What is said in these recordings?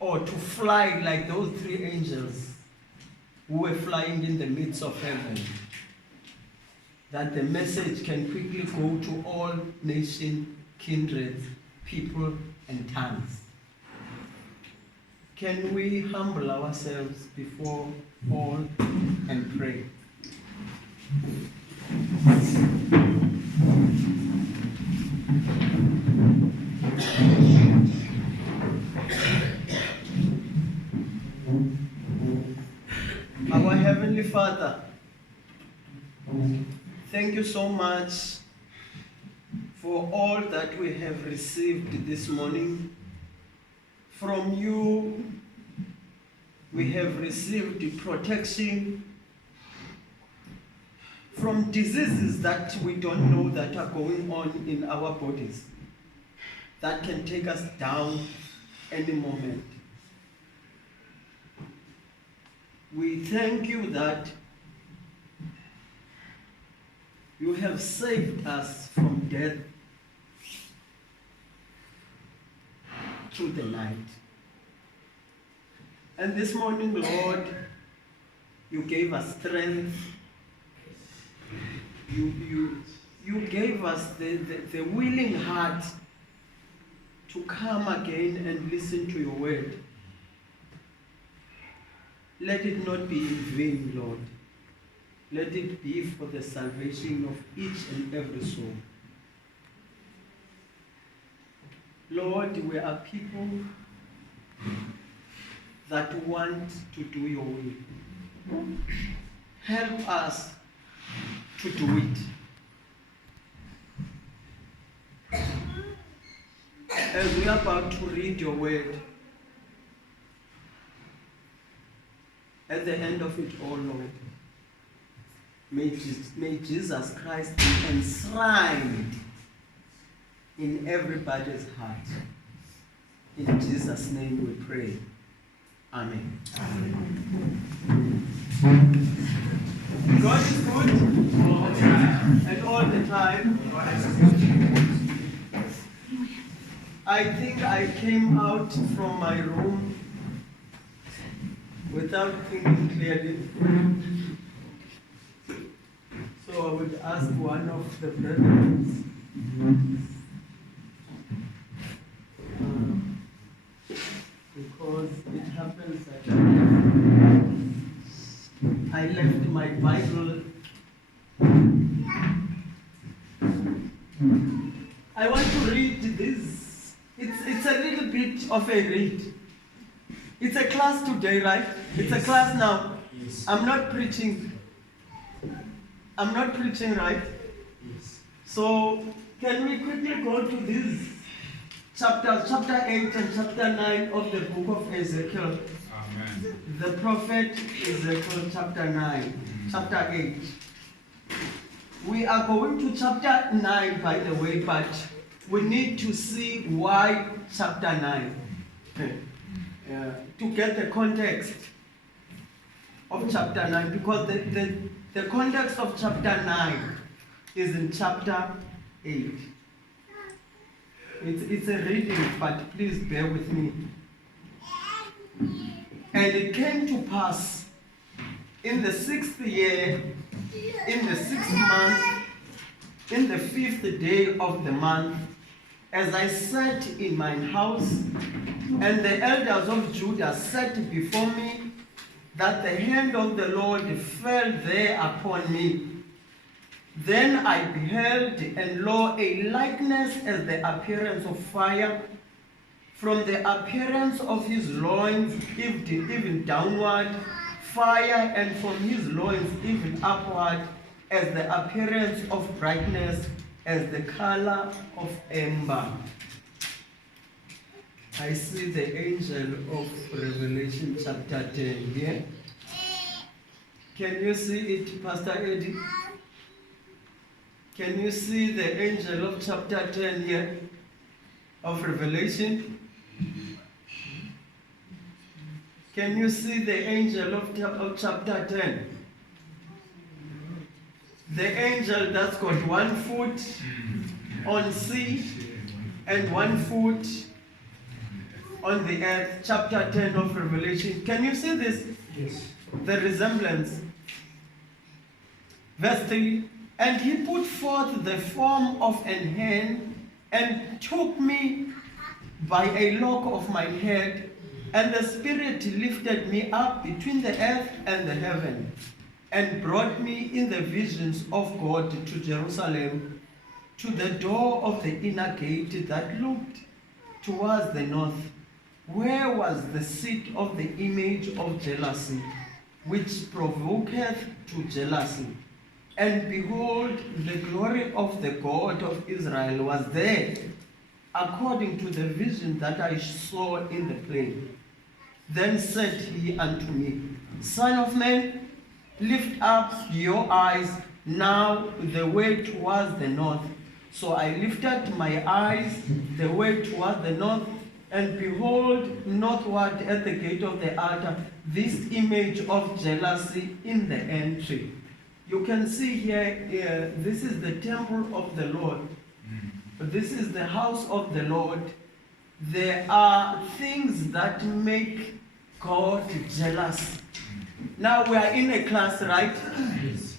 or to fly like those three angels who were flying in the midst of heaven, that the message can quickly go to all nations, kindreds, people, and tongues. Can we humble ourselves before all and pray? Our Heavenly Father, thank you so much for all that we have received this morning. From you, we have received protection from diseases that we don't know that are going on in our bodies, that can take us down any moment. We thank you that you have saved us from death through the night. And this morning, Lord, you gave us strength. You gave us the willing heart to come again and listen to your word. Let it not be in vain, Lord. Let it be for the salvation of each and every soul. Lord, we are people that want to do your will. Help us to do it. As we are about to read your word, at the end of it all, Lord, may Jesus Christ be enshrined in everybody's heart. In Jesus' name we pray. Amen. Amen. God is good all the time. And all the time. I think I came out from my room without thinking clearly. So I would ask one of the brothers because it happens that I left my Bible. I want to read this. It's a little bit of a read. It's a class today, right? It's a class now. Yes. I'm not preaching, right? Yes. So, can we quickly go to this chapter 8 and chapter 9 of the book of Ezekiel? Amen. The prophet Ezekiel chapter 9, chapter 8. We are going to chapter 9, by the way, but we need to see why chapter 9. To get the context of chapter 9, because the context of chapter 9 is in chapter 8. It's a reading, but please bear with me. And it came to pass in the 6th year, in the 6th month, in the 5th day of the month, as I sat in mine house, and the elders of Judah sat before me, that the hand of the Lord fell there upon me. Then I beheld, and lo, a likeness as the appearance of fire, from the appearance of his loins even downward, fire, and from his loins even upward, as the appearance of brightness, as the color of amber. I see the angel of Revelation chapter 10 here. Can you see it, Pastor Eddie? Can you see the angel of chapter 10 here of Revelation? Can you see the angel of chapter 10? The angel that's got 1 foot on sea and 1 foot on the earth, chapter 10 of Revelation. Can you see this? Yes. The resemblance. Verse 3, and he put forth the form of an hen and took me by a lock of my head, and the Spirit lifted me up between the earth and the heaven, and brought me in the visions of God to Jerusalem, to the door of the inner gate that looked towards the north, where was the seat of the image of jealousy, which provoketh to jealousy. And behold, the glory of the God of Israel was there, according to the vision that I saw in the plain. Then said he unto me, Son of man, lift up your eyes now the way towards the north. So I lifted my eyes the way toward the north, and behold, northward at the gate of the altar, this image of jealousy in the entry. You can see here, this is the temple of the Lord. This is the house of the Lord. There are things that make God jealous. Now we are in a class, right? Yes.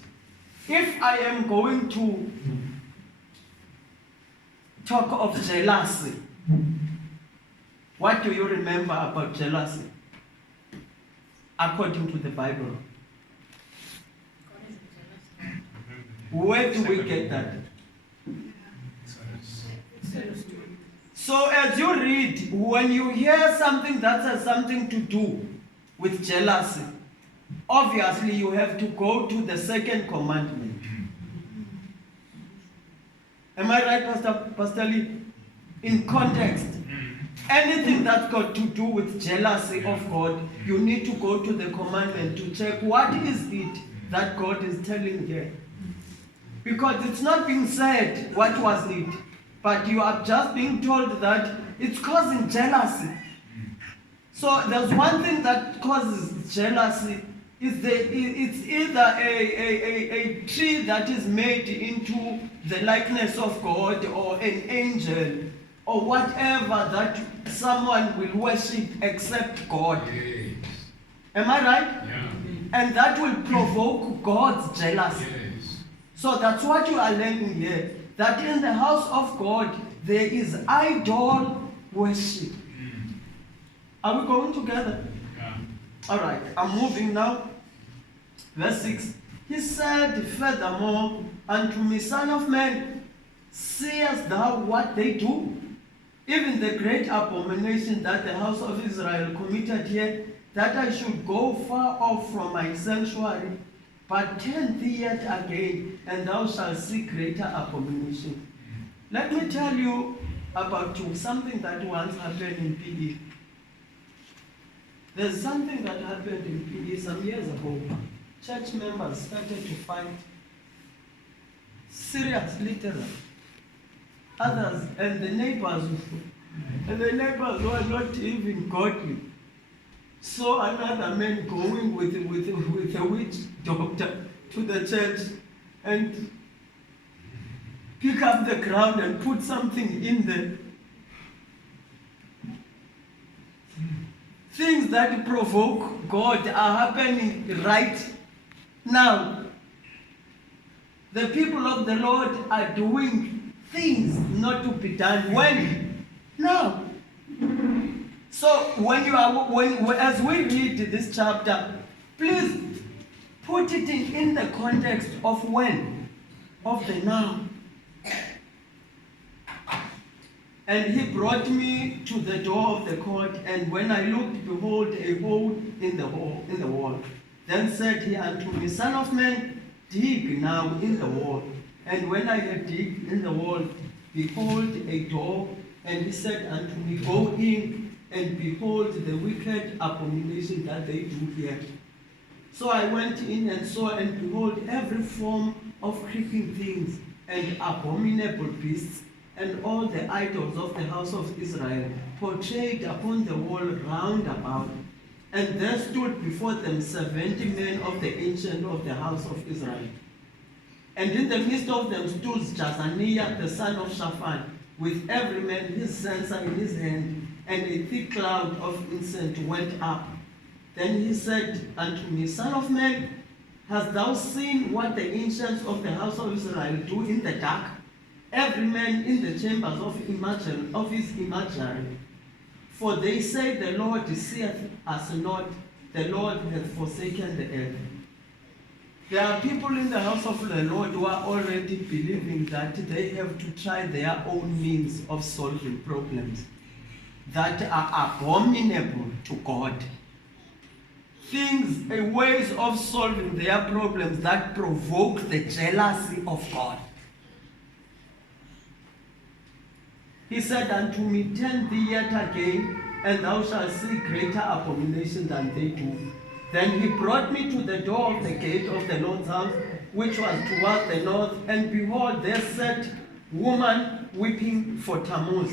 If I am going to talk of jealousy, what do you remember about jealousy? According to the Bible. Where do we get that? So as you read, when you hear something that has something to do with jealousy, obviously you have to go to the second commandment. Am I right, Pastor Lee? In context, anything that's got to do with jealousy of God, you need to go to the commandment to check what is it that God is telling here. Because it's not being said what was it, but you are just being told that it's causing jealousy. So there's one thing that causes jealousy, it's either a tree that is made into the likeness of God, or an angel, or whatever that someone will worship except God. Yes. Am I right? Yeah. And that will provoke God's jealousy. Yes. So that's what you are learning here. That in the house of God, there is idol worship. Are we going together? Yeah. All right, I'm moving now. Verse 6. He said furthermore unto me, Son of man, seest thou what they do? Even the great abomination that the house of Israel committed here, that I should go far off from my sanctuary, but turn thee yet again, and thou shalt see greater abomination. Let me tell you about something that once happened in PE. There's something that happened in PE some years ago. Church members started to fight. Serious, literally. Others, and the neighbors were not even godly. Saw another man going with a witch doctor to the church and pick up the ground and put something in there. Things that provoke God are happening right now. The people of the Lord are doing things not to be done. When? Now. So as we read this chapter, please put it in the context of when, of the now. And he brought me to the door of the court, and when I looked, behold, a hole in the wall. Then said he unto me, Son of man, dig now in the wall. And when I had digged in the wall, behold, a door. And he said unto me, Go in, and behold the wicked abomination that they do here. So I went in and saw, and behold, every form of creeping things and abominable beasts, and all the idols of the house of Israel, portrayed upon the wall round about. And there stood before them 70 men of the ancient of the house of Israel. And in the midst of them stood Jazaniah the son of Shaphan, with every man his censer in his hand. and a thick cloud of incense went up. Then he said unto me, Son of man, hast thou seen what the ancients of the house of Israel do in the dark? Every man in the chambers of his imaginary. For they say, the Lord seeth us not, the Lord hath forsaken the earth. There are people in the house of the Lord who are already believing that they have to try their own means of solving problems that are abominable to God. Things, ways of solving their problems that provoke the jealousy of God. He said unto me, Turn thee yet again, and thou shalt see greater abomination than they do. Then he brought me to the door of the gate of the Lord's house, which was toward the north, and behold, there sat woman weeping for Tammuz.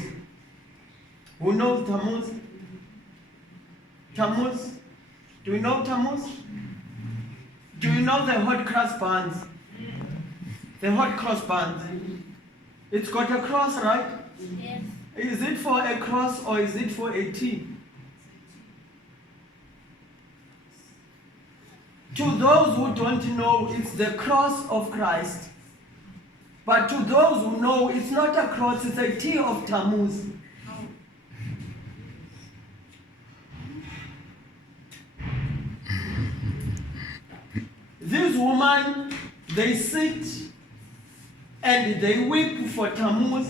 Who knows Tammuz? Tammuz? Do you know Tammuz? Do you know the hot cross buns? The hot cross buns. It's got a cross, right? Yes. Is it for a cross or is it for a T? To those who don't know, it's the cross of Christ. But to those who know, it's not a cross, it's a T of Tammuz. These women, they sit and they weep for Tammuz.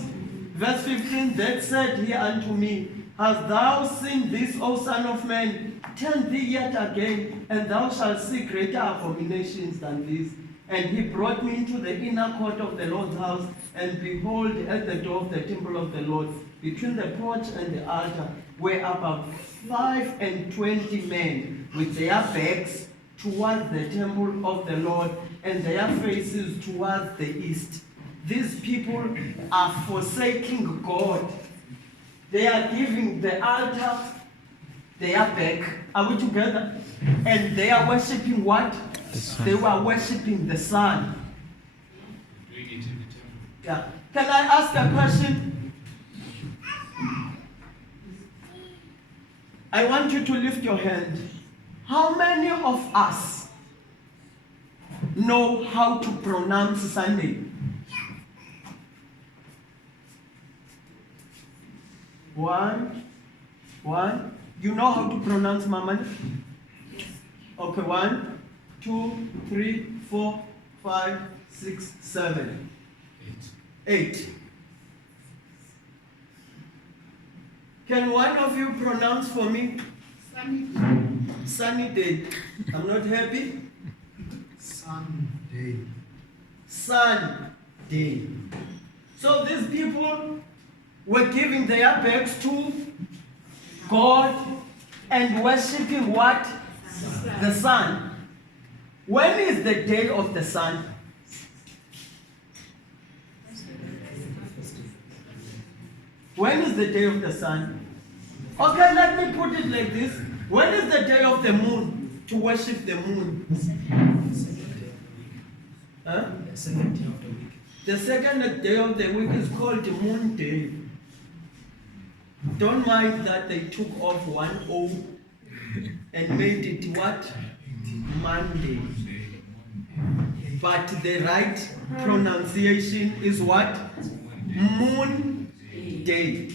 Verse 15, that said he unto me, Hast thou seen this, O son of man? Turn thee yet again, and thou shalt see greater abominations than these. And he brought me into the inner court of the Lord's house, and behold, at the door of the temple of the Lord, between the porch and the altar, were about 25 men with their backs towards the temple of the Lord, and their faces towards the east. These people are forsaking God. They are giving the altar their back. Are we together? And they are worshipping what? They were worshipping the sun. Yeah. Can I ask a question? I want you to lift your hand. How many of us know how to pronounce Sunday? One. You know how to pronounce Mama? Okay, 1, 2, 3, 4, 5, 6, 7, 8. Can one of you pronounce for me? Sunny day. I'm not happy. Sunday. Sunday. So these people were giving their backs to God and worshipping what? The sun. When is the day of the sun? When is the day of the sun? Okay, let me put it like this. When is the day of the moon to worship the moon? Huh? The second day of the week. The second day of the week is called the moon day. Don't mind that they took off one O and made it what? Monday. But the right pronunciation is what? Moon day.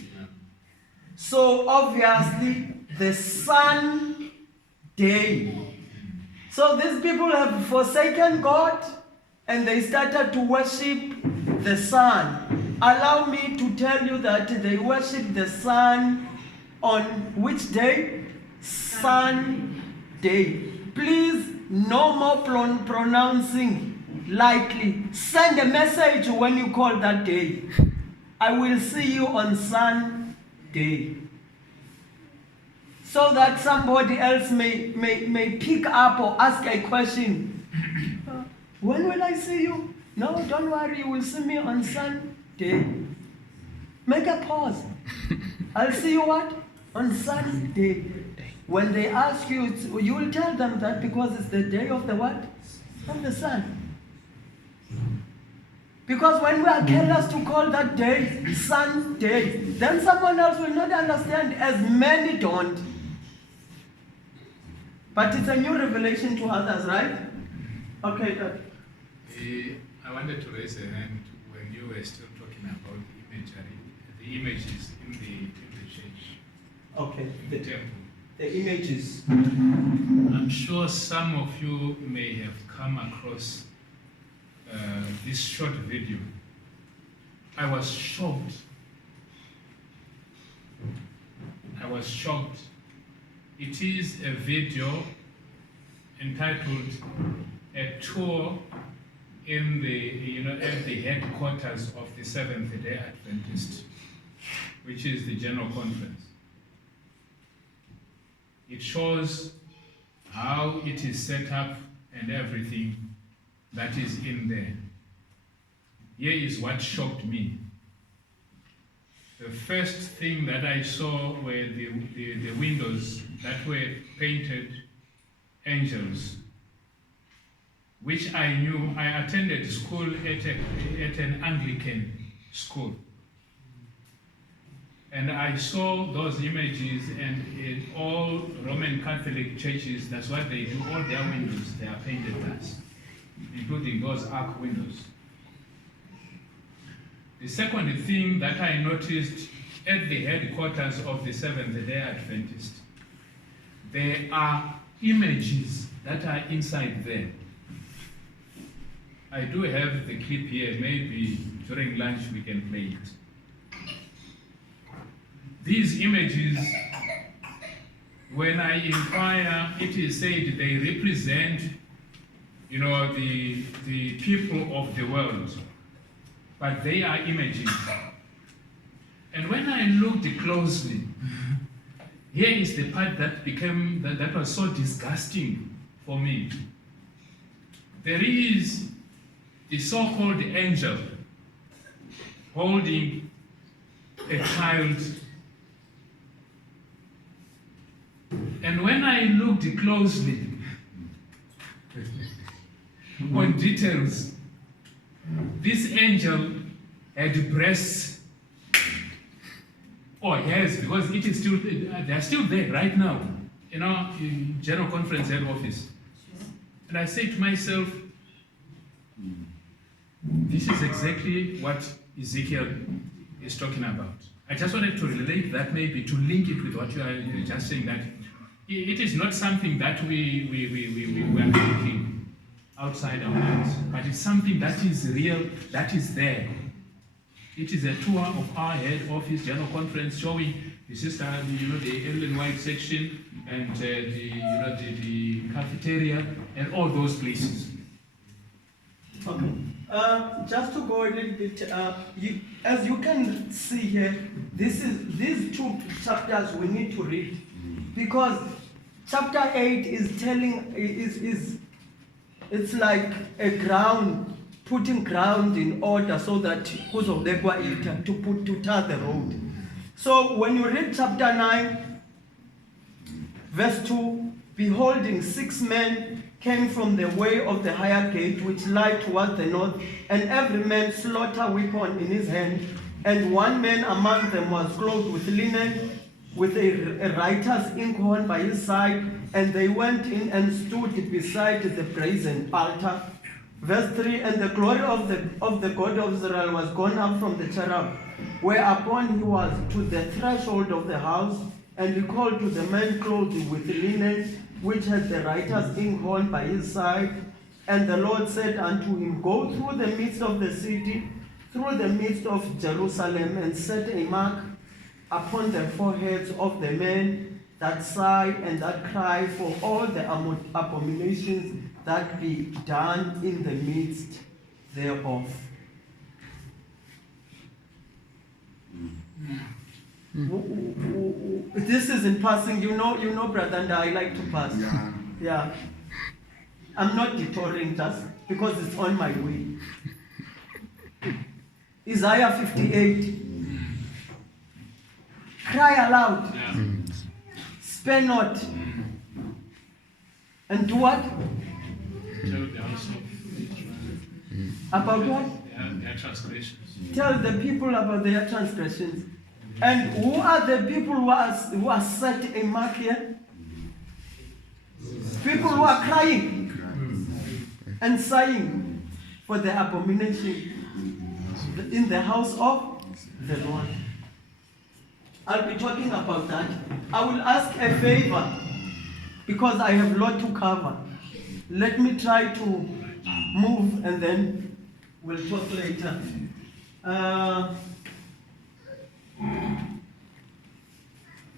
So obviously the sun day. So these people have forsaken God and they started to worship the sun. Allow me to tell you that they worship the sun on which day? Sunday. Please, no more pronouncing lightly. Send a message when you call that day. I will see you on Sunday. So that somebody else may pick up or ask a question. When will I see you? No, don't worry, you will see me on Sunday. Make a pause. I'll see you what? On Sunday. When they ask you, you will tell them that because it's the day of the what? Of the sun. Because when we are careless to call that day Son's Day, then someone else will not understand, as many don't. But it's a new revelation to others, right? Okay, good. I wanted to raise a hand when you were still talking about imagery, the images in the church, Okay, in the temple. the images. I'm sure some of you may have come across this short video. I was shocked. It is a video entitled "A Tour in the at the headquarters of the Seventh-day Adventist," which is the General Conference. It shows how it is set up and everything that is in there. Here is what shocked me. The first thing that I saw were the windows that were painted angels, which I knew. I attended school at an Anglican school. And I saw those images, and in all Roman Catholic churches, that's what they do. All their windows, they are painted thus, including those arch windows. The second thing that I noticed at the headquarters of the Seventh-day Adventist, there are images that are inside there. I do have the clip here. Maybe during lunch we can play it. These images, when I inquire, it is said they represent, the people of the world, but they are images. And when I looked closely, here is the part that was so disgusting for me. There is the so-called angel holding a child. And when I looked closely on details, this angel had breasts, or hairs, because it is still, they are still there right now, in General Conference head office. And I say to myself, this is exactly what Ezekiel is talking about. I just wanted to relate that, maybe to link it with what you are just saying, that it is not something that we are thinking outside our minds, but it's something that is real, that is there. It is a tour of our head office, General Conference, showing the sister, the Ellen White section, and the cafeteria, and all those places. Okay. Just to go a little bit, as you can see here, these two chapters we need to read, because chapter 8 is telling it's like a ground, putting ground in order so that to tar the road. So when you read chapter 9, verse 2, beholding 6 men came from the way of the higher gate, which lie towards the north, and every man slaughter weapon in his hand, and one man among them was clothed with linen, with a writer's inkhorn by his side, and they went in and stood beside the brazen altar. Verse 3, and the glory of the God of Israel was gone up from the cherub, whereupon he was to the threshold of the house, and he called to the man clothed with linen, which had the writer's inkhorn by his side. And the Lord said unto him, go through the midst of the city, through the midst of Jerusalem, and set a mark upon the foreheads of the men that sigh and that cry for all the abominations that be done in the midst thereof. This is in passing. You know, brother, and I like to pass. Yeah. I'm not detouring just because it's on my way. Isaiah 58. Cry aloud. Spare not. And do what? Tell the house of Israel. About what? The their transgressions. Tell the people about their transgressions. And who are the people who are set a mark here? People who are crying and sighing for the abomination in the house of the Lord. I'll be talking about that. I will ask a favor because I have a lot to cover. Let me try to move and then we'll talk later.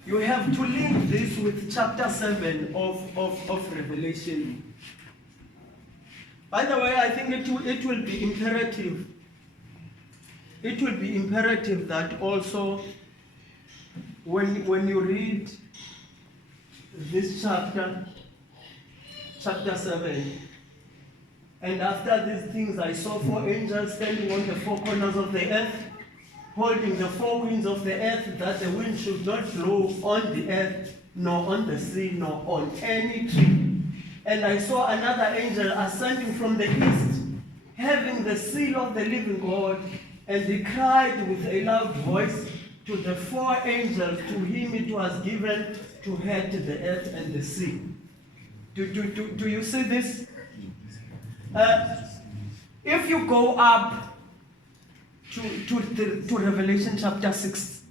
You have to link this with chapter 7 of Revelation. By the way, I think it will be imperative. It will be imperative that also when you read this chapter 7, and after these things I saw 4 angels standing on the 4 corners of the earth, holding the 4 winds of the earth, that the wind should not blow on the earth, nor on the sea, nor on any tree. And I saw another angel ascending from the east, having the seal of the living God, and he cried with a loud voice to the 4 angels, to him it was given to head the earth and the sea. Do you see this? If you go up to Revelation chapter 6,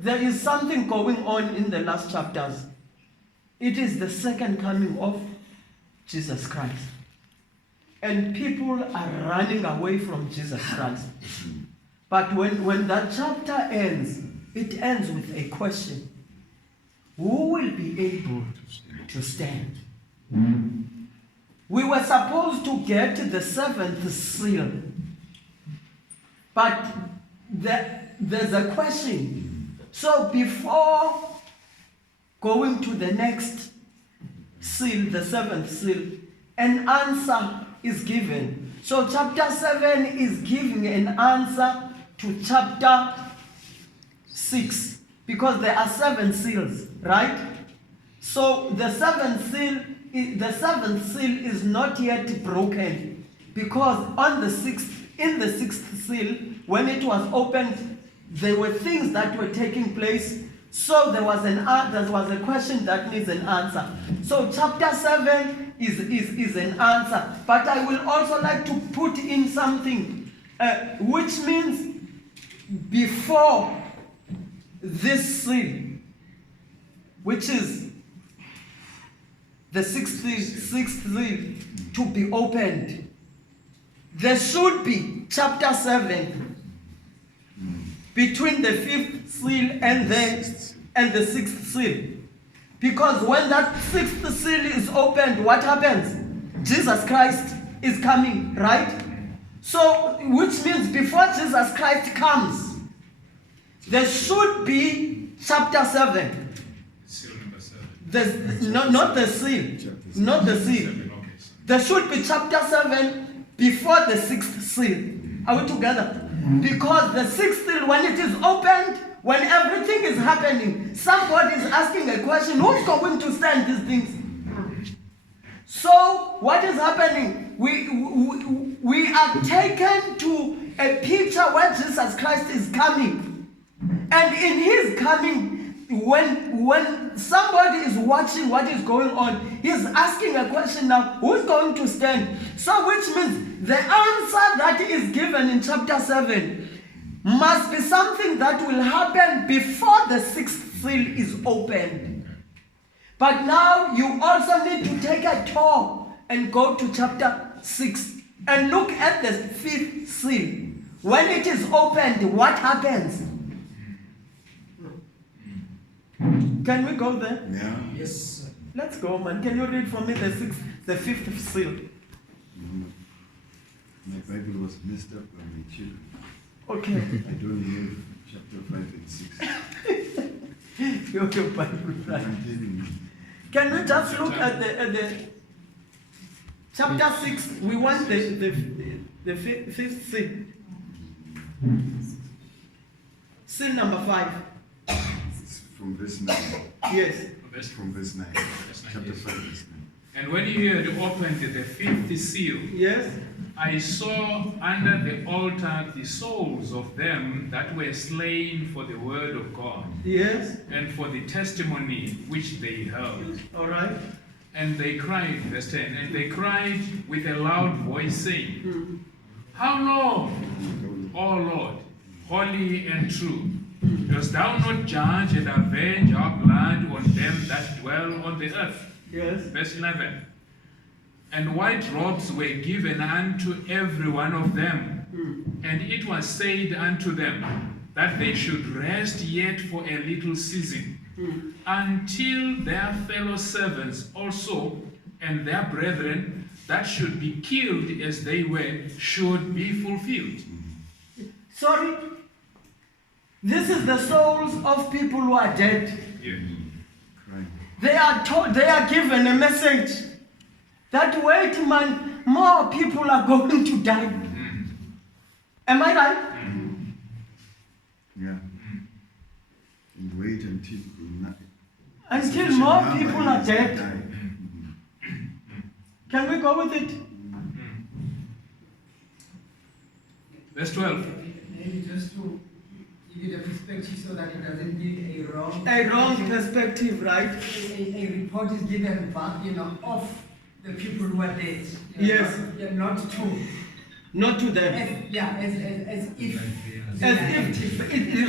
there is something going on in the last chapters. It is the second coming of Jesus Christ. And people are running away from Jesus Christ. But when that chapter ends, it ends with a question. Who will be able to stand? We were supposed to get the 7th seal. But there's a question. So before going to the next seal, the 7th seal, an answer is given. So chapter 7 is giving an answer to chapter 6, because there are 7 seals, right? So the 7th seal is not yet broken, because on the 6th seal, when it was opened, there were things that were taking place. So there was a question that needs an answer. So chapter 7 is an answer. But I will also like to put in something, which means before this seal, which is the 6th seal to be opened, there should be chapter 7 between the 5th seal and the 6th seal. Because when that 6th seal is opened, what happens? Jesus Christ is coming, right? So, which means before Jesus Christ comes, there should be chapter 7. Seal number 7. Not the seal. Not the seal. There should be chapter 7 before the 6th seal. Are we together? Because the 6th seal, when it is opened, when everything is happening, somebody is asking a question, who's going to stand these things? So, what is happening? We are taken to a picture where Jesus Christ is coming. And in his coming, when somebody is watching what is going on, he's asking a question now, who's going to stand? So which means the answer that is given in chapter 7 must be something that will happen before the 6th seal is opened. But now you also need to take a tour and go to chapter 6 and look at the 5th seal. When it is opened, what happens? Can we go there? Yeah. Yes. Let's go, man. Can you read for me the 5th seal? My Bible was messed up by my children. Okay. I don't have chapter 5 and 6. Your Bible, right? I'm telling you. Can we just look at the chapter 6? We want the 5th seal. Seal number 5. It's from verse 9. Yes. From verse 9. Chapter 5, verse 9. And when he had opened the 5th seal, Yes. I saw under the altar the souls of them that were slain for the word of God Yes. and for the testimony which they held. All right. And they cried, verse 10, and they cried with a loud voice, saying, How long, O Lord, holy and true, dost thou not judge and avenge our blood on them that dwell on the earth? Yes. Verse 11. And white robes were given unto every one of them, and it was said unto them that they should rest yet for a little season, until their fellow servants also and their brethren that should be killed as they were should be fulfilled. Sorry. This is the souls of people who are dead. Yeah. They are told, they are given a message that wait, man, more people are going to die. Am I right? Yeah. And wait until More people are dead. Can we go with it? Verse 12. Maybe just to give it a perspective so that it doesn't give a wrong. A wrong perspective, right? A report is given back, of the people who are dead. Yes. Not to. Not to them. As if.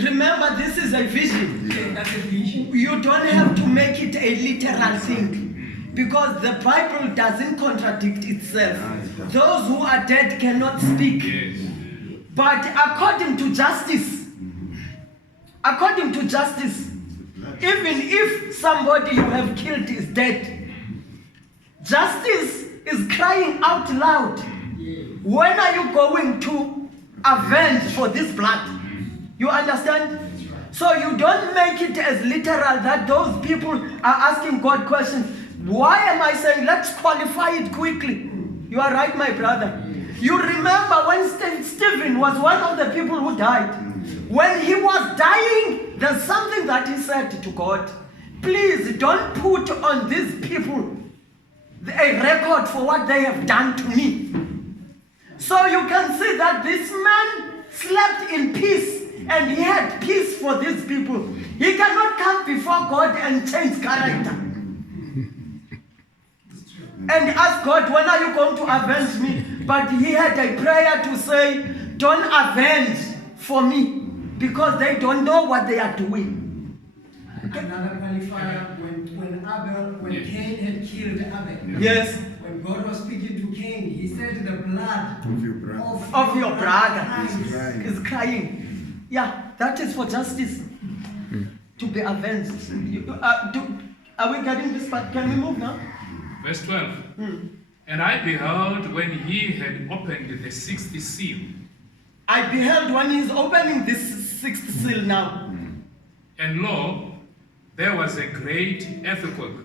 Remember, this is a vision. Yeah, that's a vision. You don't have to make it a literal thing, because the Bible doesn't contradict itself. Those who are dead cannot speak. Yes. But according to justice, even if somebody you have killed is dead, justice is crying out loud. When are you going to avenge for this blood? You understand? So you don't make it as literal that those people are asking God questions. Why am I saying, let's qualify it quickly? You are right, my brother. You remember when Stephen was one of the people who died. When he was dying, there's something that he said to God. Please don't put on these people a record for what they have done to me. So you can see that this man slept in peace and he had peace for these people. He cannot come before God and change character and ask God, when are you going to avenge me? But he had a prayer to say, don't avenge for me, because they don't know what they are doing. Another qualifier, when Cain had killed Abel. Yes. When God was speaking to Cain, he said the blood of your brother Of your brother is crying. Yeah, that is for justice to be avenged. Are we getting this part? Can we move now? Verse 12. And I beheld when he had opened the sixth seal. I beheld when he's opening this sixth seal now. And lo, there was a great earthquake.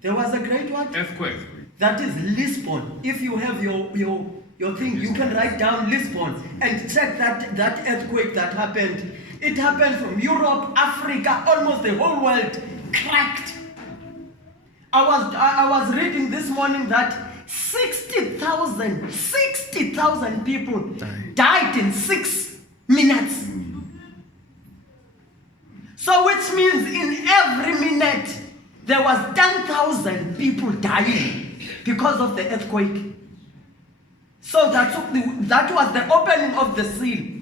There was a great what? Earthquake. That is Lisbon. If you have your thing, you can write down Lisbon and check that earthquake that happened. It happened from Europe, Africa, almost the whole world cracked. I was reading this morning that 60,000 people died in 6 minutes. So which means in every minute there was 10,000 people dying because of the earthquake. So that was the opening of the seal.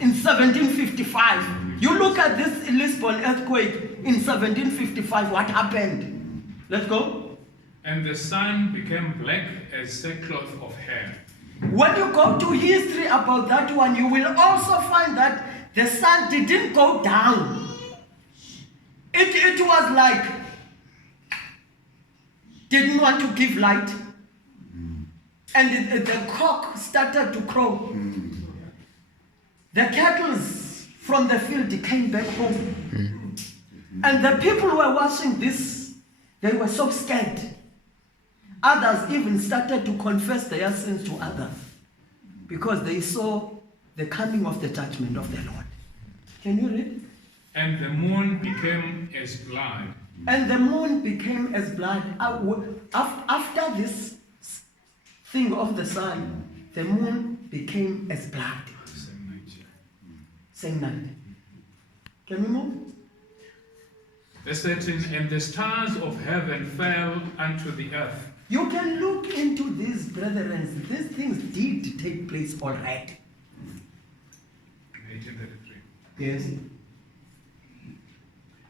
In 1755. You look at this Lisbon earthquake in 1755, what happened? Let's go. And the sun became black as sackcloth of hair. When you go to history about that one, you will also find that the sun didn't go down. It was like, didn't want to give light. And the cock started to crow. The cattle from the field came back home. And the people who were watching this, they were so scared. Others even started to confess their sins to others because they saw the coming of the judgment of the Lord. Can you read? And the moon became as blood. And the moon became as blood. After this thing of the sun, the moon became as blood. Same night. Can we move? Verse 13, and the stars of heaven fell unto the earth. You can look into these brethren. These things did take place already. 1833. Yes.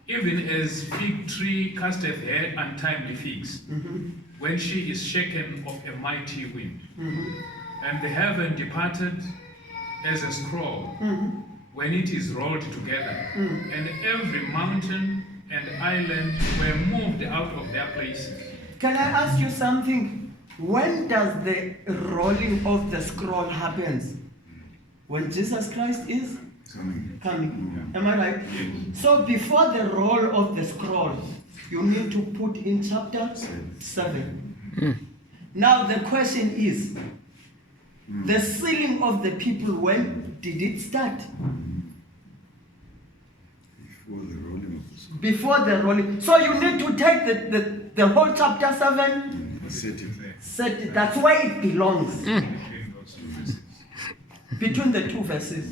Even as fig tree casteth her untimely figs, when she is shaken of a mighty wind. And the heaven departed as a scroll, when it is rolled together, and every mountain and island were moved out of their places. Can I ask you something? When does the rolling of the scroll happens? When Jesus Christ is coming. Am I right? So before the roll of the scroll, you need to put in chapter 7. Now the question is, the sealing of the people, when did it start? Before the rolling of the scroll. Before the rolling. So you need to take the whole chapter 7, set it. That's where it belongs. Between the two verses.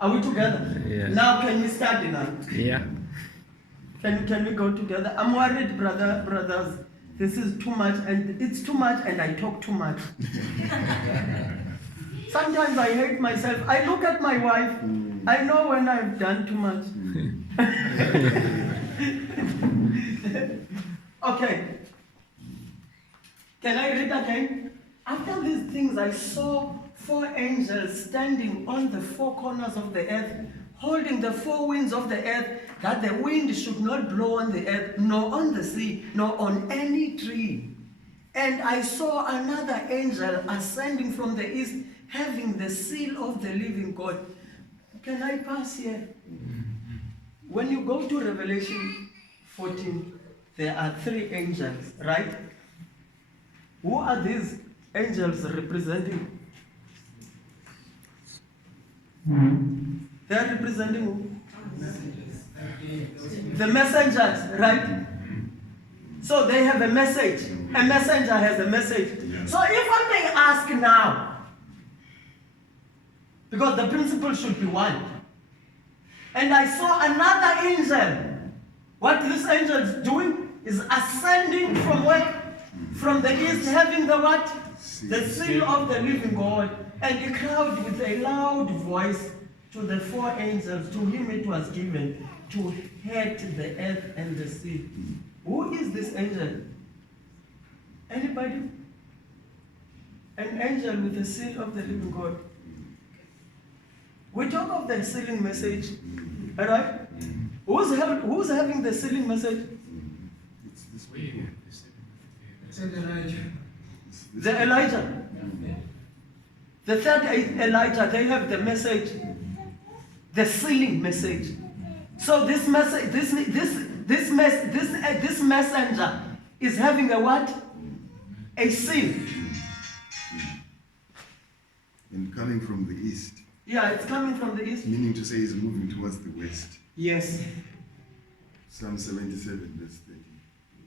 Are we together? Yeah. Now can we start now? Yeah. Can we go together? I'm worried, brothers. This is too much, and it's too much, and I talk too much. Sometimes I hate myself. I look at my wife. I know when I've done too much. Okay. Can I read again? After these things, I saw 4 angels standing on the 4 corners of the earth, holding the 4 winds of the earth, that the wind should not blow on the earth, nor on the sea, nor on any tree. And I saw another angel ascending from the east, having the seal of the living God. Can I pass here? When you go to Revelation 14, there are 3 angels, right? Who are these angels representing? They're representing who? The messengers, right? So they have a message. A messenger has a message. So if I may ask now, because the principle should be one, and I saw another angel. What this angel is doing is ascending from where? From the east, having the what? The seal of the living God. And he cried with a loud voice to the 4 angels. To him it was given to head the earth and the sea. Who is this angel? Anybody? An angel with the seal of the living God. We talk of the sealing message. All right? Who's having the sealing message? The Elijah. The third Elijah, they have the message, the sealing message. So this message, this messenger is having a what? A seal. And coming from the east. Yeah, it's coming from the east. Meaning to say he's moving towards the west. Yes. Psalm 77, verse 30.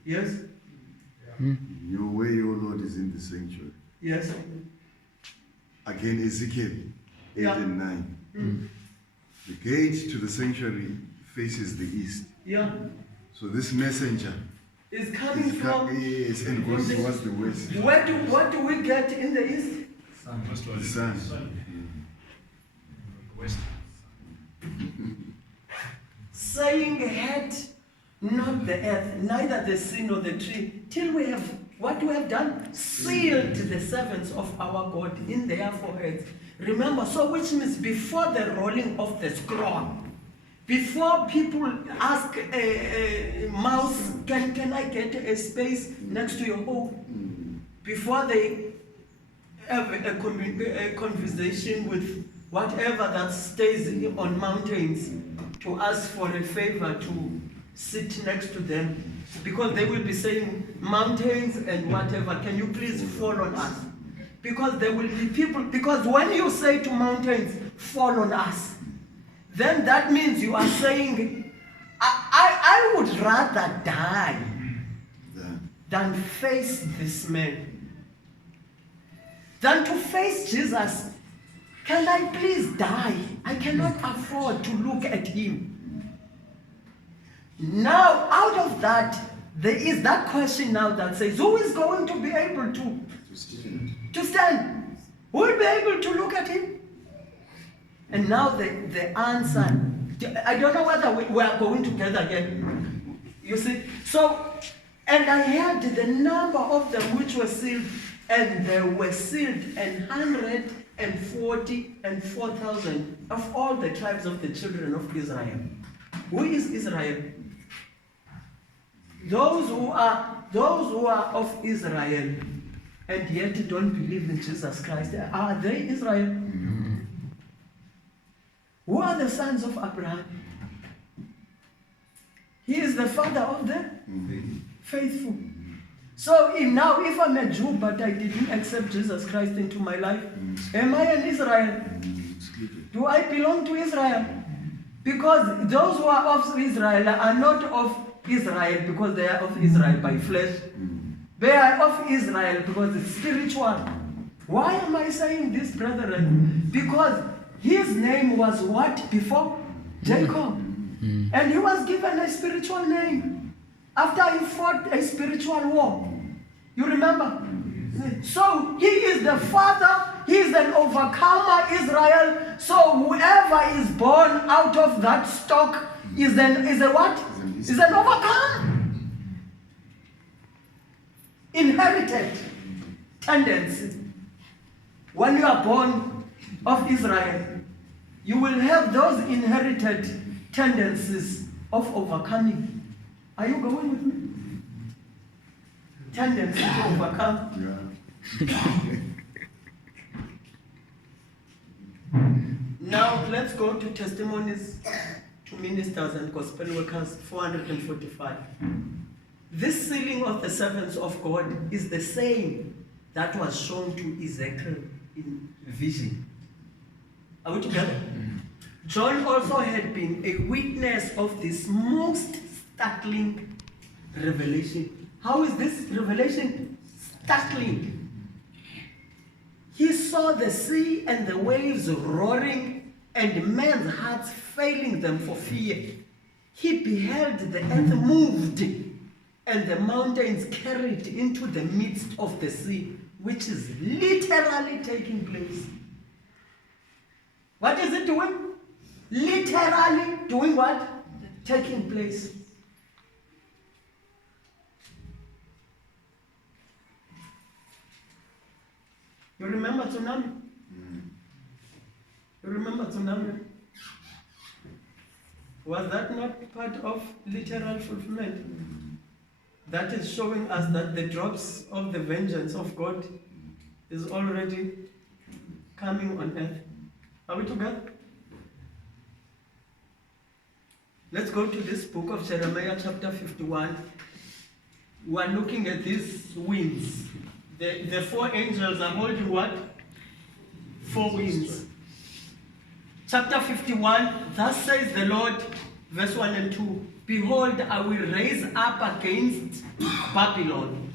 Yes. Your way, O Lord, is in the sanctuary. Yes. Again, Ezekiel 8 and 9. The gate to the sanctuary faces the east. Yeah. So this messenger Is coming is from. yes, and going towards the west. What do we get in the east? The sun. West. Saying, head not the earth, neither the sea nor the tree, till we have what we have done, sealed the servants of our God in their foreheads. Remember, so which means before the rolling of the scroll, before people ask a mouse, can I get a space next to your home? Before they have a conversation with whatever that stays on mountains to ask for a favor to sit next to them, because they will be saying, mountains and whatever, can you please fall on us? Because there will be people, because when you say to mountains, fall on us, then that means you are saying, I would rather die than face this man. than to face Jesus. Can I please die? I cannot afford to look at him. Now, out of that, there is that question now that says, who is going to be able to stand? Who will be able to look at him? And now the answer, I don't know whether we are going together again. You see? So, and I heard the number of them which were sealed, and there were sealed 144,000 of all the tribes of the children of Israel. Who is Israel? Those who are of Israel and yet don't believe in Jesus Christ, are they Israel? Who are the sons of Abraham? He is the father of the faithful. So now if I'm a Jew but I didn't accept Jesus Christ into my life, am I an Israel? Do I belong to Israel? Because those who are of Israel are not of Israel because they are of Israel by flesh. They are of Israel because it's spiritual. Why am I saying this, brethren? Because his name was what before? Jacob. And he was given a spiritual name after he fought a spiritual war. You remember? So he is the father, he is an overcomer, Israel. So whoever is born out of that stock is a what? Is an overcomer. Inherited tendency. When you are born of Israel, you will have those inherited tendencies of overcoming. Are you going with me? Tendency to overcome. Now let's go to testimonies to ministers and gospel workers, 445. This sealing of the servants of God is the same that was shown to Ezekiel in vision. Are we together? John also had been a witness of this most startling revelation. How is this revelation startling? He saw the sea and the waves roaring and men's hearts failing them for fear. He beheld the earth moved and the mountains carried into the midst of the sea, which is literally taking place. What is it doing? Literally doing what? Taking place. You remember tsunami? You remember tsunami? Was that not part of literal fulfillment? That is showing us that the drops of the vengeance of God is already coming on earth. Are we together? Let's go to this book of Jeremiah chapter 51. We are looking at these winds. The four angels are holding what? Four winds. Chapter 51, thus says the Lord, verse 1 and 2, behold, I will raise up against Babylon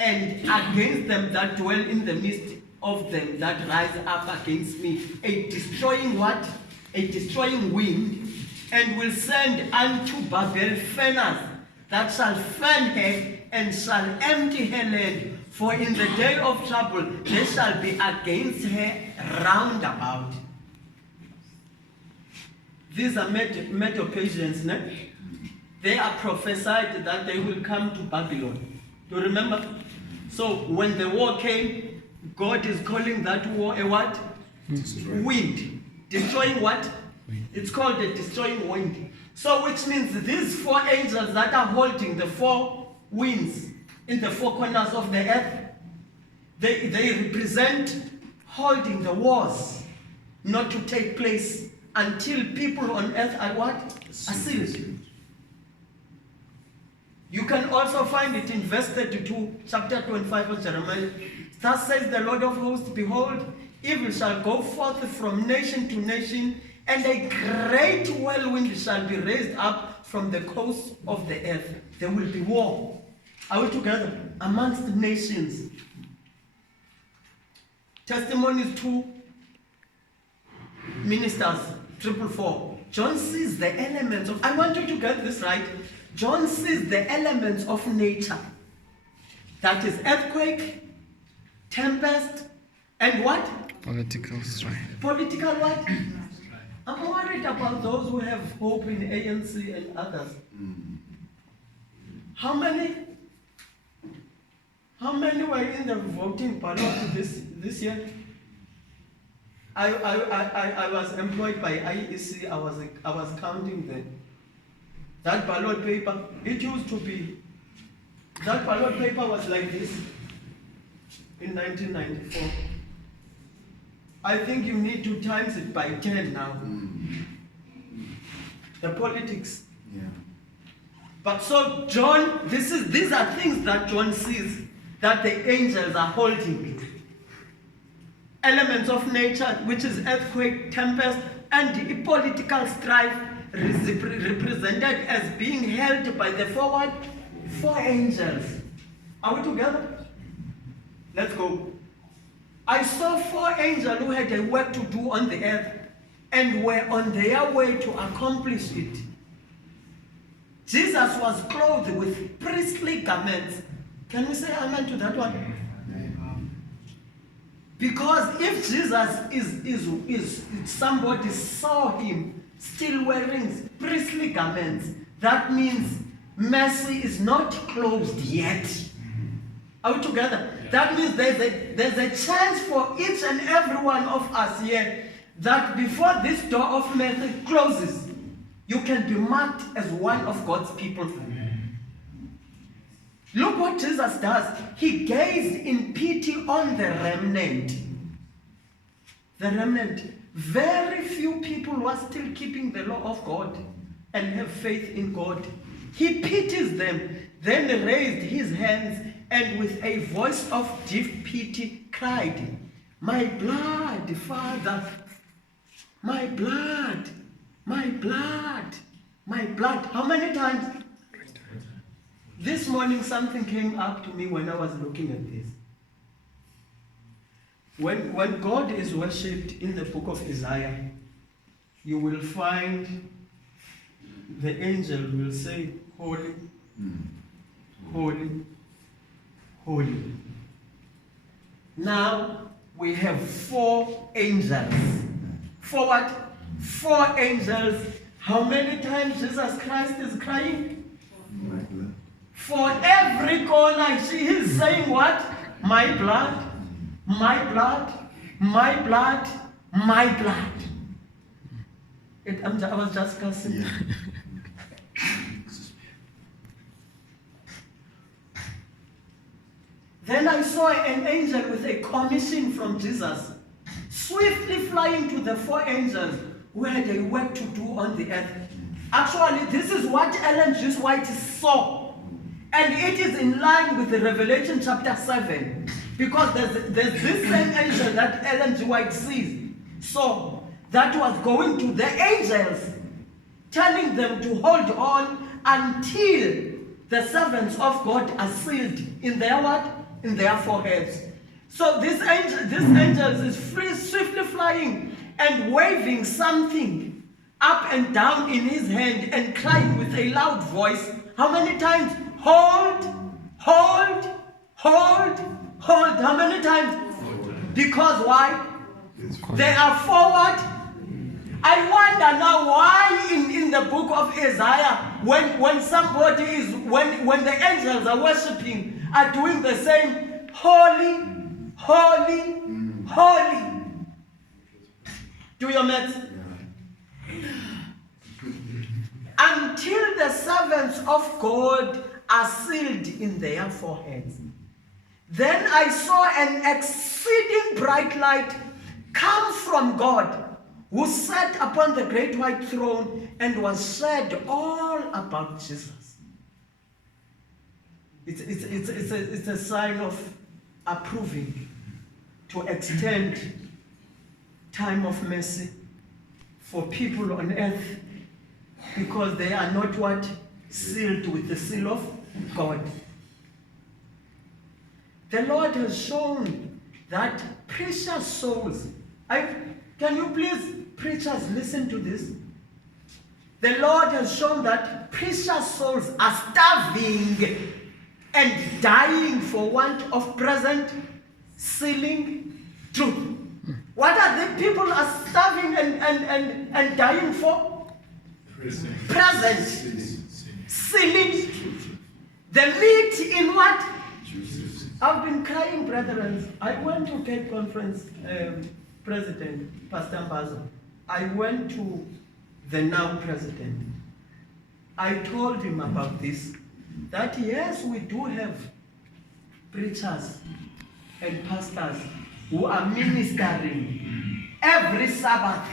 and against them that dwell in the midst of them that rise up against me, a destroying what? A destroying wind, and will send unto Babel furnace that shall fan her and shall empty her land. For in the day of trouble they shall be against her round about. These are Medo-Persians, no? They are prophesied that they will come to Babylon. Do you remember? So when the war came, God is calling that war a what? Wind. Destroying what? It's called a destroying wind. So which means these four angels that are holding the four winds in the four corners of the earth, they represent holding the wars not to take place until people on earth are what? Are sealed. You can also find it in verse 32, chapter 25 of Jeremiah. Thus says the Lord of hosts, behold, evil shall go forth from nation to nation, and a great whirlwind shall be raised up from the coast of the earth. There will be war. Are we together? Amongst nations. Testimonies 2, Ministers 444. John sees the elements of, I want you to get this right. John sees the elements of nature. That is earthquake, tempest, and what? Political strife. Political what? I'm worried about those who have hope in ANC and others. How many were in the voting ballot this year? I was employed by IEC. I was counting them. That ballot paper, it used to be, that ballot paper was like this in 1994. I think you need to times it by 10 now. The politics. Yeah. But so John, these are things that John sees that the angels are holding. Elements of nature, which is earthquake, tempest, and political strife, represented as being held by the four angels. Are we together? Let's go. I saw 4 angels who had a work to do on the earth and were on their way to accomplish it. Jesus was clothed with priestly garments. Can we say amen to that one? Because if Jesus is somebody saw him still wearing priestly garments, that means mercy is not closed yet. Are we together? Yeah. That means there's a chance for each and every one of us here that before this door of mercy closes, you can be marked as one of God's people. Amen. Look what Jesus does. He gazed in pity on the remnant. The remnant. Very few people who are still keeping the law of God and have faith in God. He pities them, then raised his hands and with a voice of deep pity cried, "My blood, Father, my blood, my blood, my blood." How many times? This morning something came up to me when I was looking at this. When God is worshipped in the book of Isaiah, you will find the angel will say, "Holy, holy, holy." Now we have 4 angels. 4 what? 4 angels. How many times Jesus Christ is crying? For every corner he is saying what? My blood, my blood, my blood, my blood. I was just cussing. Yeah. Then I saw an angel with a commission from Jesus, swiftly flying to the 4 angels who had a work to do on the earth. Actually, this is what Ellen G. White saw. And it is in line with the Revelation chapter 7. Because there's this same angel that Ellen G. White sees. So, that was going to the angels, telling them to hold on until the servants of God are sealed in their what? In their foreheads. So this angel is swiftly flying and waving something up and down in his hand and crying with a loud voice. How many times? Hold, hold, hold, hold. How many times? Because why? There are 4 what? I wonder now why in the book of Isaiah, when somebody is, when the angels are worshiping, are doing the same, holy, holy, holy. Do your maths? Until the servants of God are sealed in their foreheads. Then I saw an exceeding bright light come from God, who sat upon the great white throne and was said all about Jesus. It's a sign of approving to extend time of mercy for people on earth because they are not what? Sealed with the seal of God. The Lord has shown that precious souls, can you please, preachers, listen to this? The Lord has shown that precious souls are starving and dying for want of present sealing truth. What are the people are starving and dying for? Present sealing. The meat in what? I've been crying, brethren. I went to Cape Conference, President, Pastor Mbazo. I went to the now president. I told him about this, that yes, we do have preachers and pastors who are ministering every Sabbath,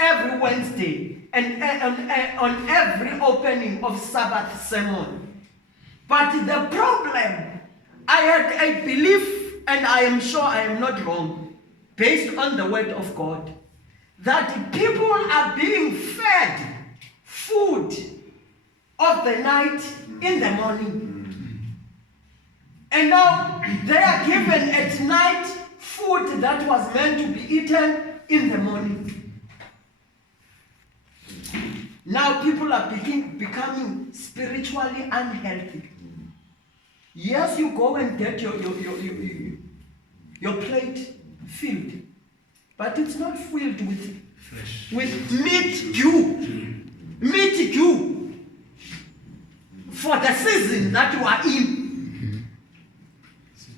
every Wednesday, and on every opening of Sabbath sermon. But the problem, I had a belief, and I am sure I am not wrong, based on the word of God, that people are being fed food of the night in the morning. And now they are given at night food that was meant to be eaten in the morning. Now people are becoming spiritually unhealthy. Yes, you go and get your plate filled, but it's not filled with Fresh. with meat due for the season that you are in.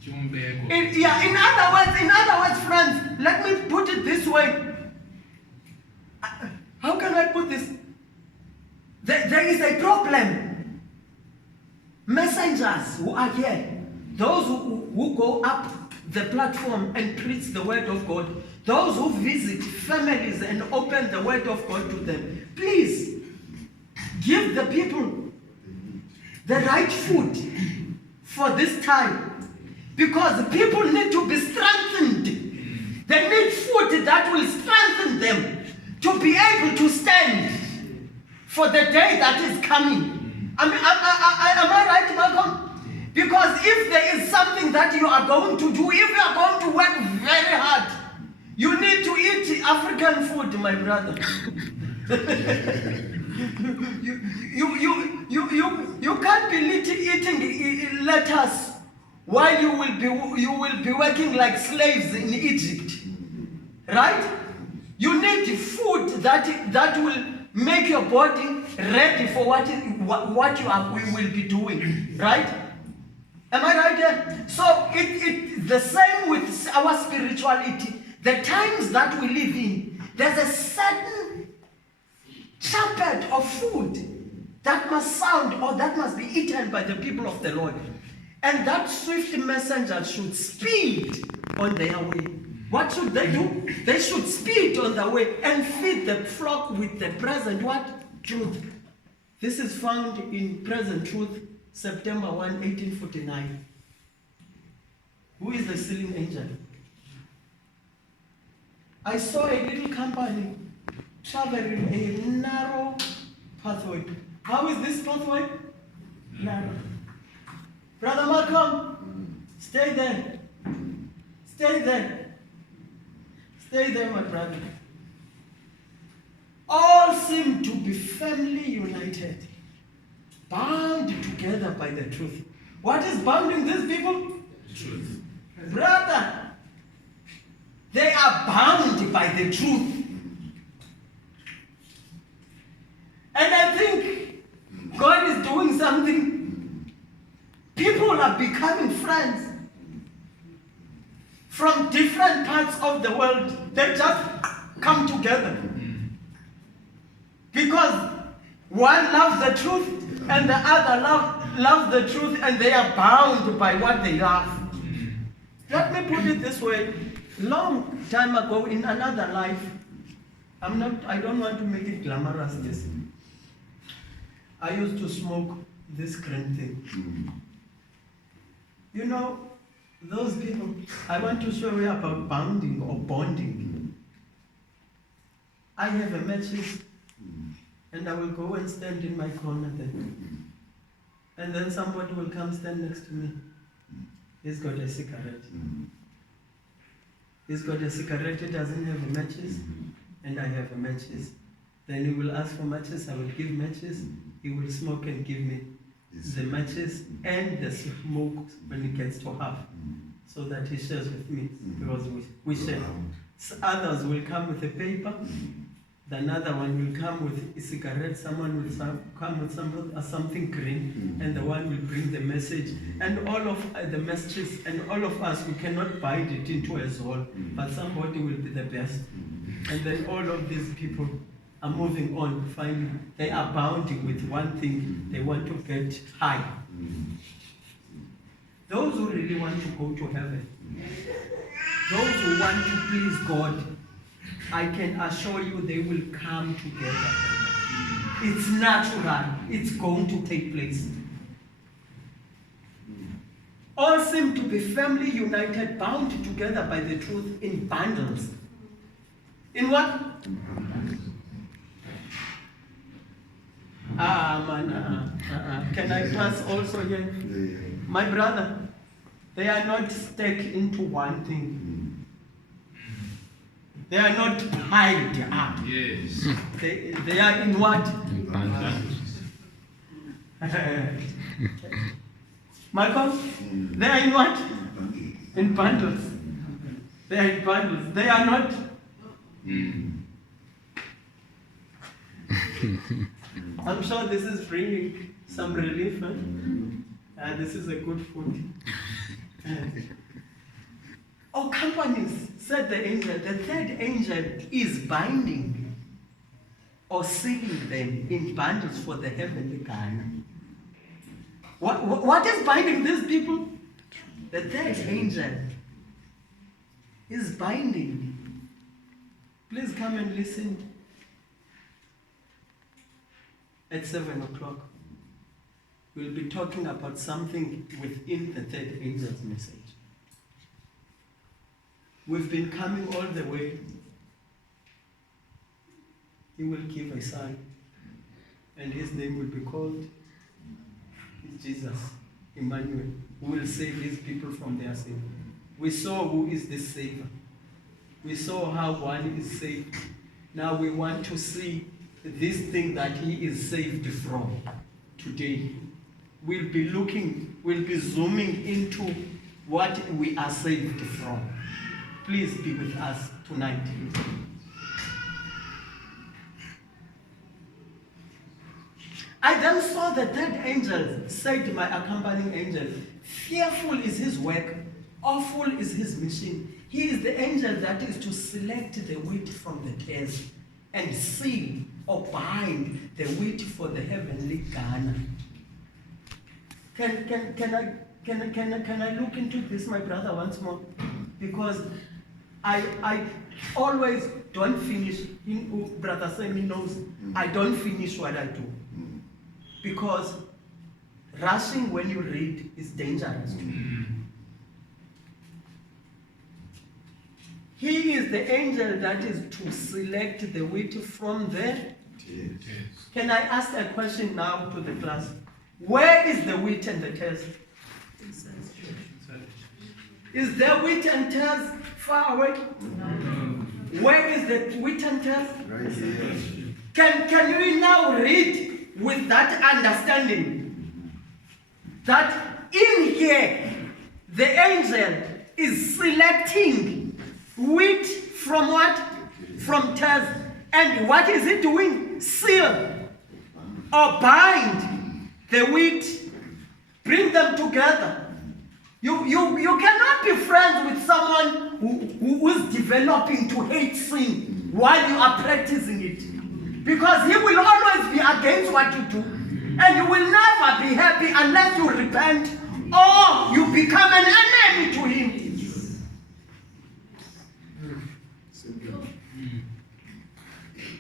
In other words, friends, let me put it this way. How can I put this? There is a problem. Messengers who are here, those who go up the platform and preach the word of God, those who visit families and open the word of God to them, please give the people the right food for this time, because people need to be strengthened. They need food that will strengthen them to be able to stand for the day that is coming. Am I right, Malcolm? Because if there is something that you are going to do, if you are going to work very hard, you need to eat African food, my brother. You can't be eating lettuce while you will be working like slaves in Egypt, right? You need food that will make your body ready for what we will be doing, right? Am I right there? So it's the same with our spirituality. The times that we live in, there's a certain shepherd of food that must sound or that must be eaten by the people of the Lord. And that swift messenger should speed on their way. What should they do? They should speed on their way and feed the flock with the present what? Truth. This is found in Present Truth, September 1, 1849. Who is the sealing angel? I saw a little company traveling a narrow pathway. How is this pathway? Narrow. Brother Malcolm, stay there. Stay there. Stay there, my brother. All seem to be firmly united, bound together by the truth. What is bounding these people? The truth. Brother, they are bound by the truth. And I think God is doing something. People are becoming friends from different parts of the world. They just come together. Because one loves the truth and the other loves the truth, and they are bound by what they love. Let me put it this way. Long time ago in another life, I don't want to make it glamorous this. I used to smoke this green thing. You know, those people, I want to show you about bounding or bonding. I have a matches, and I will go and stand in my corner then. And then somebody will come stand next to me. He's got a cigarette. He's got a cigarette, he doesn't have matches, and I have matches. Then he will ask for matches, I will give matches. He will smoke and give me the matches and the smoke when he gets to half, so that he shares with me, because we share. Others will come with a paper, another one will come with a cigarette, someone will come with something green, and the one will bring the message. And all of the messages, and all of us, we cannot bind it into a soul, but somebody will be the best. And then all of these people are moving on, finally, they are bounding with one thing, they want to get high. Those who really want to go to heaven, those who want to please God, I can assure you they will come together. It's natural, it's going to take place. All seem to be firmly united, bound together by the truth in bundles. In what? Can I pass also here? My brother, they are not stuck into one thing. They are not piled up. Yes. They are in what? Malcolm? They are in what? In bundles. They are in bundles. They are not. I'm sure this is bringing some relief. This is a good food. Oh, companies, said the angel, the third angel is binding or sealing them in bundles for the heavenly Ghana. What is binding these people? The third angel is binding. Please come and listen at 7 o'clock. We'll be talking about something within the third angel's message. We've been coming all the way. He will give a son, and his name will be called Jesus, Emmanuel, who will save his people from their sin. We saw who is the Savior. We saw how one is saved. Now we want to see this thing that he is saved from today. We'll be zooming into what we are saved from. Please be with us tonight. I then saw the third angel, said to my accompanying angel, fearful is his work, awful is his mission. He is the angel that is to select the wheat from the tares and seal or bind the wheat for the heavenly Ghana. Can I look into this, my brother, once more? Because I always don't finish. Brother Sammy knows I don't finish what I do. Because rushing when you read is dangerous to you. He is the angel that is to select the wheat from the tares. Can I ask a question now to the class? Where is the wheat and the tares? Is there wheat and tares far away? No. Where is the wheat and tares? Right here. Can we now read with that understanding that in here the angel is selecting wheat from what? From tares. And what is he doing? Seal or bind the wheat, bring them together. You cannot be friends with someone who is developing to hate sin while you are practicing it. Because he will always be against what you do. And you will never be happy unless you repent or you become an enemy to him.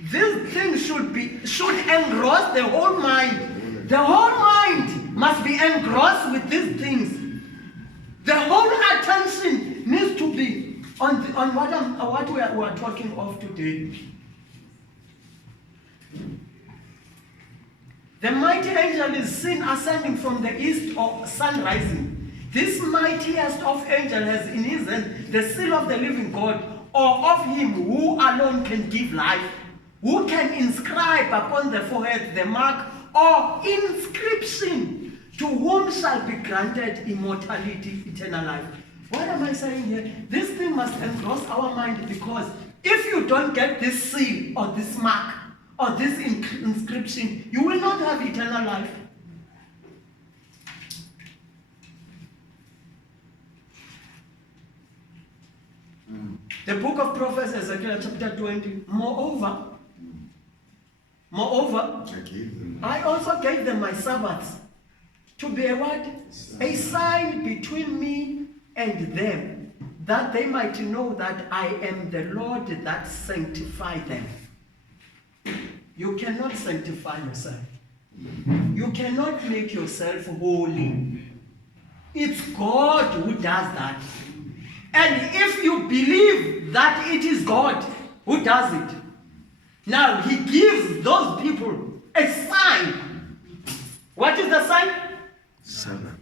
This thing should engross the whole mind. The whole mind must be engrossed with these things. The whole attention needs to be on what we are talking of today. The mighty angel is seen ascending from the east or sun rising. this mightiest of angels has in his hand the seal of the living God, or of him who alone can give life, who can inscribe upon the forehead the mark or inscription, to whom shall be granted immortality, eternal life. What am I saying here? This thing must engross our mind, because if you don't get this seal or this mark or this inscription, you will not have eternal life. The book of prophets, Ezekiel chapter 20, moreover, I also gave them my Sabbaths to be a what? A sign between me and them, that they might know that I am the Lord that sanctify them. You cannot sanctify yourself. You cannot make yourself holy. It's God who does that. And if you believe that it is God who does it, now he gives those people a sign. What is the sign? Sabbath.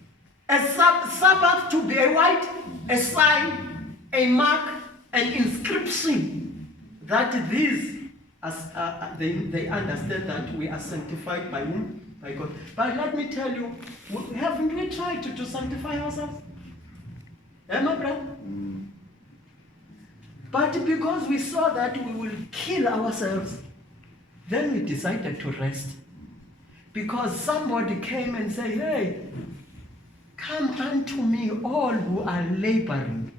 A Sabbath to be a what? A sign, a mark, an inscription, that these, they understand that we are sanctified by whom? By God. But let me tell you, haven't we tried to sanctify ourselves? No, brother? But because we saw that we will kill ourselves, then we decided to rest. Because somebody came and said, hey, come unto me all who are laboring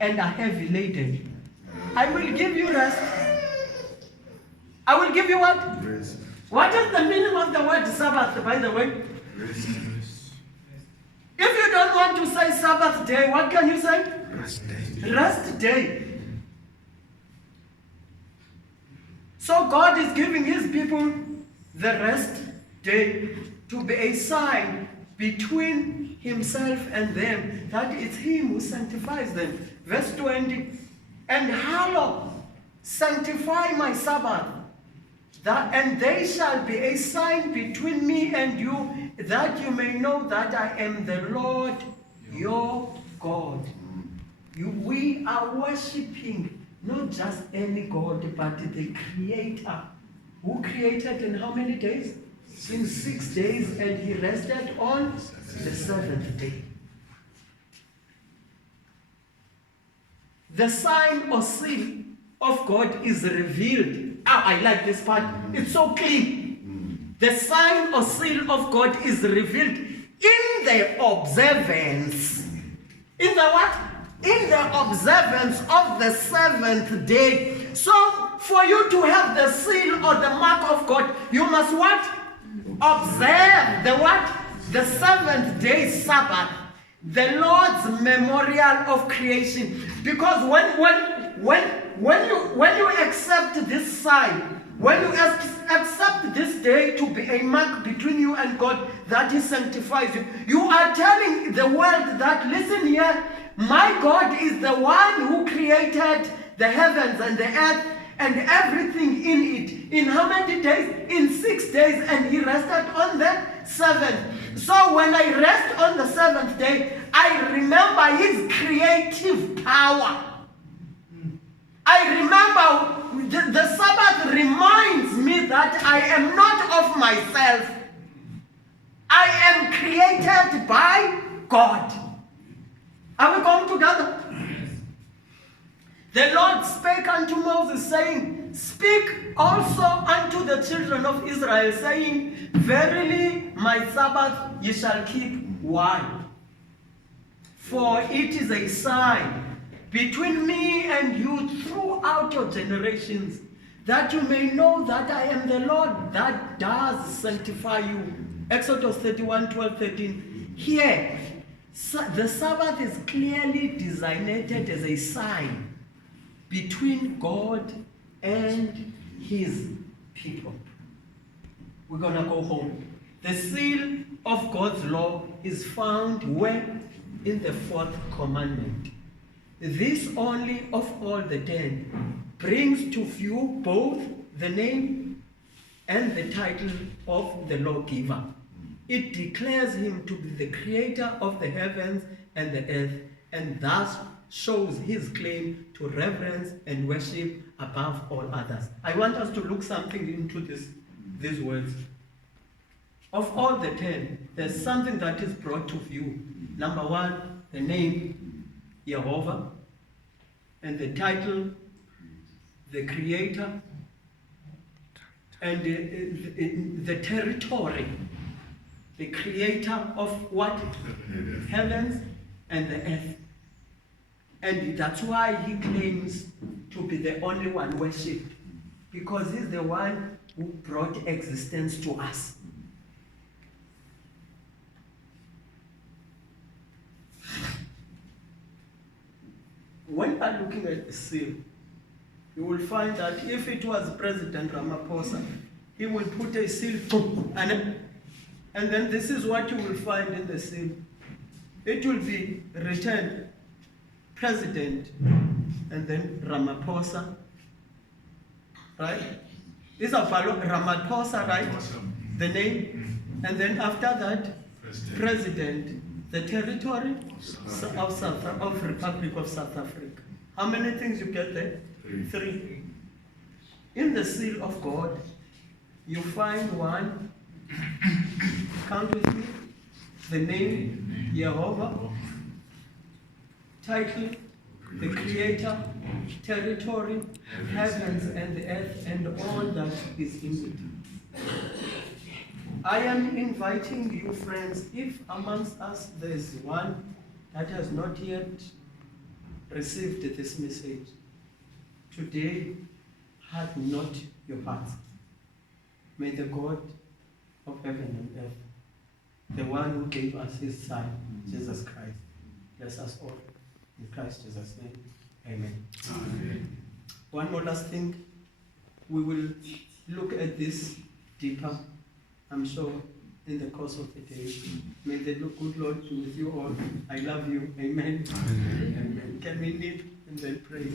and are heavy laden. I will give you rest. I will give you what? Rest. What is the meaning of the word Sabbath, by the way? Rest. If you don't want to say Sabbath day, what can you say? Rest day. Rest day. So God is giving his people the rest day to be a sign between himself and them, that it's him who sanctifies them. Verse 20, and hallow, sanctify my Sabbath, and they shall be a sign between me and you, that you may know that I am the Lord your God. We are worshipping not just any God, but the Creator, who created in how many days? In 6 days, and he rested on the 7th day. The sign or seal of God is revealed. I like this part. It's so clean. The sign or seal of God is revealed in the observance. In the what? In the observance of the 7th day. So, for you to have the seal or the mark of God, you must what? Observe the what? The 7th day Sabbath, the Lord's memorial of creation. Because when you accept this sign, when you accept this day to be a mark between you and God, that he sanctifies you, you are telling the world that, listen here, my God is the one who created the heavens and the earth and everything in it. In how many days? In 6 days, and he rested on the 7th. So when I rest on the 7th day, I remember his creative power. I remember the Sabbath reminds me that I am not of myself. I am created by God. Are we going together? The Lord spake unto Moses, saying, speak also unto the children of Israel, saying, verily my Sabbath ye shall keep. Why? For it is a sign between me and you throughout your generations, that you may know that I am the Lord that does sanctify you. Exodus 31, 12, 13. Here, the Sabbath is clearly designated as a sign between God and his people. We're going to go home. The seal of God's law is found where? In the 4th commandment. This only of all the 10 brings to view both the name and the title of the lawgiver. It declares him to be the creator of the heavens and the earth, and thus shows his claim to reverence and worship above all others. I want us to look something into these words. Of all the 10, there's something that is brought to view. Number 1, the name Jehovah, and the title, the creator, and the territory, the creator of what? Heavens and the earth. And that's why he claims to be the only one worshipped, because he's the one who brought existence to us. When I'm looking at the seal, you will find that if it was President Ramaphosa, he will put a seal, and then this is what you will find in the seal. It will be written President, and then Ramaphosa, right? These are Ramaphosa, right? The name, and then after that, President, the territory of Republic of South Africa. How many things you get there? 3. In the seal of God, you find 1. Count with me. The name Jehovah. Title, the creator, territory, heavens and the earth, and all that is in it. I am inviting you, friends, if amongst us there is one that has not yet received this message, today harden not your hearts. May the God of heaven and earth, the one who gave us his Son, Jesus Christ, bless us all. In Christ Jesus' name, amen. Amen. One more last thing. We will look at this deeper, I'm sure, in the course of the day. May the good Lord be with you all. I love you. Amen. Amen. Can we kneel and then pray?